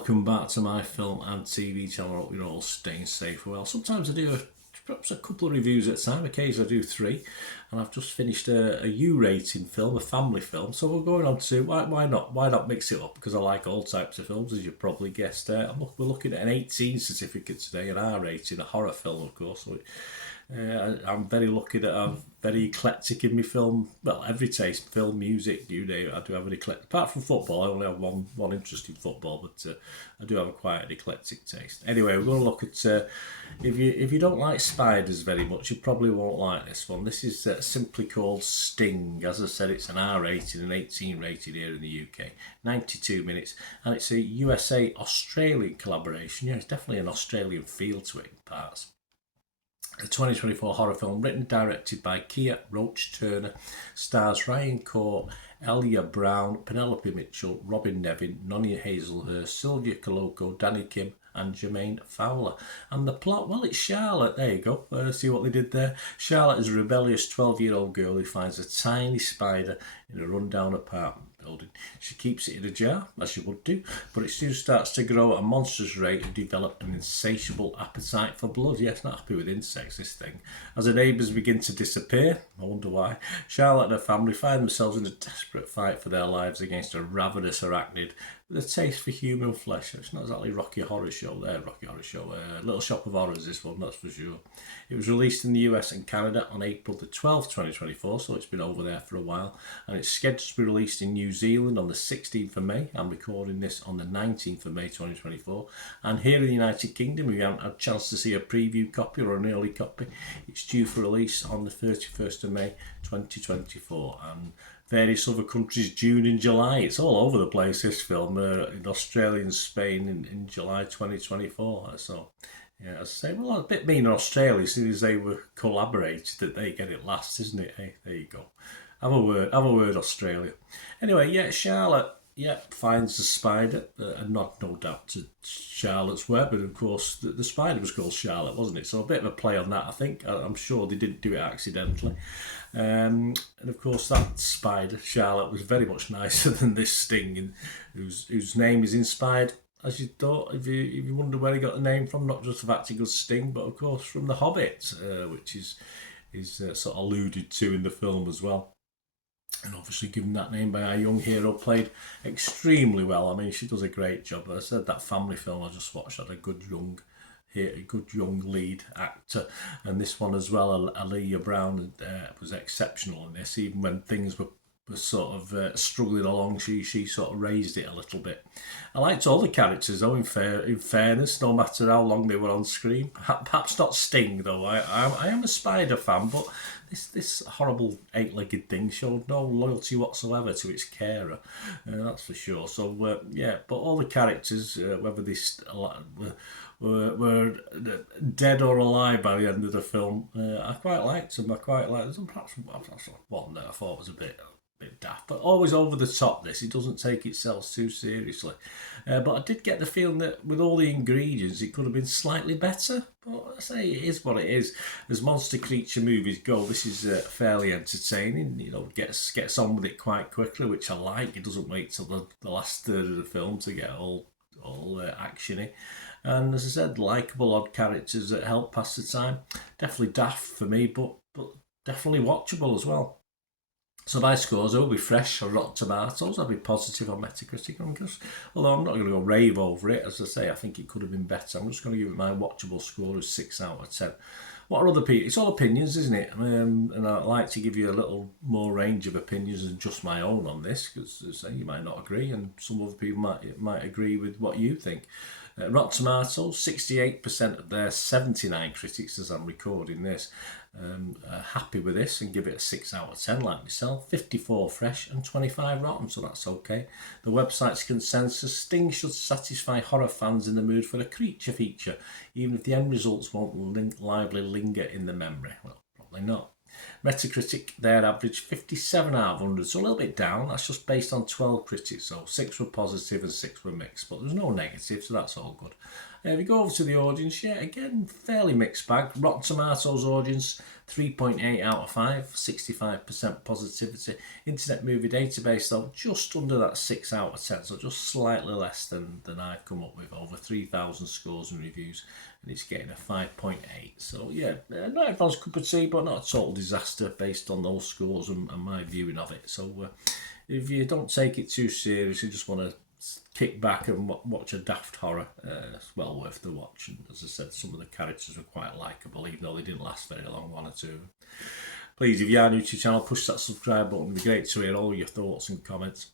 welcome back to my film and TV channel. I hope you're all staying safe and well. Sometimes I do perhaps a couple of reviews at a time, occasionally I do 3, and I've just finished a U rating film, a family film, so we're going on to, why not mix it up, because I like all types of films, as you probably guessed. We're looking at an 18 certificate today, an R rating, a horror film of course, so I'm very lucky that I'm very eclectic in my film, well, every taste, film, music, you name it, I do have an eclectic, apart from football, I only have one interest in football, but I do have quite an eclectic taste. Anyway, we're going to look at, if you don't like spiders very much, you probably won't like this one. This is simply called Sting. As I said, it's an R rated, an 18 rated here in the UK, 92 minutes, and it's a USA-Australian collaboration. Yeah, it's definitely an Australian feel to it in parts. A 2024 horror film written and directed by Kia Roach-Turner, stars Ryan Court, Elia Brown, Penelope Mitchell, Robin Nevin, Nonia Hazelhurst, Sylvia Coloco, Danny Kim and Jermaine Fowler. And the plot, well, it's Charlotte. There you go. See what they did there? Charlotte is a rebellious 12-year-old girl who finds a tiny spider in a rundown apartment building. She keeps it in a jar, as she would do, but it soon starts to grow at a monstrous rate and develop an insatiable appetite for blood. Yes, not happy with insects, this thing. As her neighbours begin to disappear, I wonder why, Charlotte and her family find themselves in a desperate fight for their lives against a ravenous arachnid with a taste for human flesh. It's not exactly Rocky Horror Show there, Little Shop of Horrors, this one, that's for sure. It was released in the US and Canada on April the 12th, 2024, so it's been over there for a while, and it's scheduled to be released in New Zealand on the 16th of May. I'm recording this on the 19th of May 2024, and here in the United Kingdom we haven't had a chance to see a preview copy or an early copy. It's due for release on the 31st of May 2024, and various other countries June and July. It's all over the place, this film, in Australia and Spain in July 2024. So, yeah, as I say, well, a bit mean in Australia, seeing as they were collaborated, that they get it last, isn't it? Hey, there you go. Have a word, Australia. Anyway, yeah, Charlotte, finds the spider, and no doubt to Charlotte's Web, and of course the spider was called Charlotte, wasn't it? So a bit of a play on that, I think. I'm sure they didn't do it accidentally. And of course that spider, Charlotte, was very much nicer than this Sting, whose name is inspired, as you thought, if you wonder where he got the name from, not just the fact he goes Sting, but of course from The Hobbit, which is sort of alluded to in the film as well. And obviously given that name by our young hero, played extremely well. I mean, she does a great job. As I said, that family film I just watched had a good young lead actor, and this one as well, Aaliyah Brown was exceptional in this. Even when things were sort of struggling along, she sort of raised it a little bit. I liked all the characters though, in fairness, no matter how long they were on screen. Perhaps not Sting though. I am a spider fan, but this horrible 8-legged thing showed no loyalty whatsoever to its carer, that's for sure. So but all the characters, whether they were dead or alive by the end of the film, I quite liked them. Perhaps one that I thought was a bit daft, but always over the top. It doesn't take itself too seriously, but I did get the feeling that with all the ingredients it could have been slightly better, but I say it is what it is. As monster creature movies go, this is fairly entertaining. Gets on with it quite quickly, which I like. It doesn't wait till the last third of the film to get all actiony, and as I said, likeable odd characters that help pass the time. Definitely daft for me, but definitely watchable as well. So my scores will be fresh on Rotten Tomatoes. I'll be positive on Metacritic. Although I'm not going to go rave over it, as I say, I think it could have been better. I'm just going to give it my watchable score of 6 out of 10. What are other people? It's all opinions, isn't it? And I like to give you a little more range of opinions than just my own on this, because you might not agree, and some other people might agree with what you think. Rotten Tomatoes, 68% of their 79 critics, as I'm recording this, are happy with this and give it a 6 out of 10 like myself. 54 fresh and 25 rotten, so that's okay. The website's consensus: Sting should satisfy horror fans in the mood for a creature feature, even if the end results won't lively linger in the memory. Well, probably not. Metacritic, their average 57 out of 100, so a little bit down. That's just based on 12 critics, so 6 were positive and 6 were mixed, but there's no negative, so that's all good. If you go over to the audience, yeah, again, fairly mixed bag. Rotten Tomatoes audience, 3.8 out of 5, 65% positivity. Internet Movie Database, though, just under that 6 out of 10, so just slightly less than I've come up with. Over 3,000 scores and reviews, and it's getting a 5.8. So, yeah, not everyone's cup of tea, but not a total disaster based on those scores and my viewing of it. So, if you don't take it too seriously, you just want to kick back and watch a daft horror, it's well worth the watch. And as I said, some of the characters were quite likeable, even though they didn't last very long, one or two. Please, if you are new to the channel, push that subscribe button. It'd be great to hear all your thoughts and comments.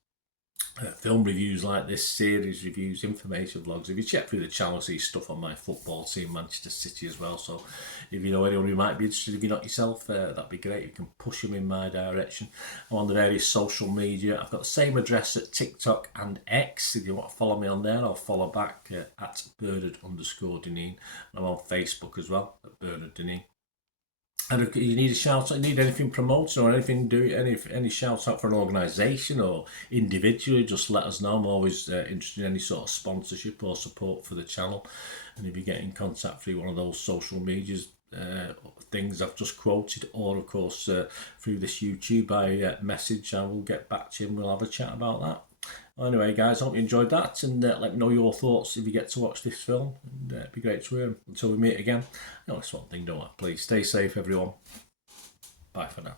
Film reviews like this, series reviews, information vlogs. If you check through the channel, see stuff on my football team, Manchester City, as well. So if you know anyone who might be interested, if you're not yourself, that'd be great. You can push them in my direction. I'm on the various social media. I've got the same address at TikTok and X. If you want to follow me on there, I'll follow back at Bernard_Deneen. I'm on Facebook as well, at Bernard Deneen. And if you need a shout out, need anything promoted or anything, any shout out for an organisation or individually, just let us know. I'm always interested in any sort of sponsorship or support for the channel. And if you get in contact through one of those social medias, things I've just quoted, or of course through this YouTube by message, I will get back to you and we'll have a chat about that. Anyway, guys, I hope you enjoyed that, and let me know your thoughts if you get to watch this film. And it'd be great to hear them. Until we meet again, that's one thing, don't I? Please stay safe, everyone. Bye for now.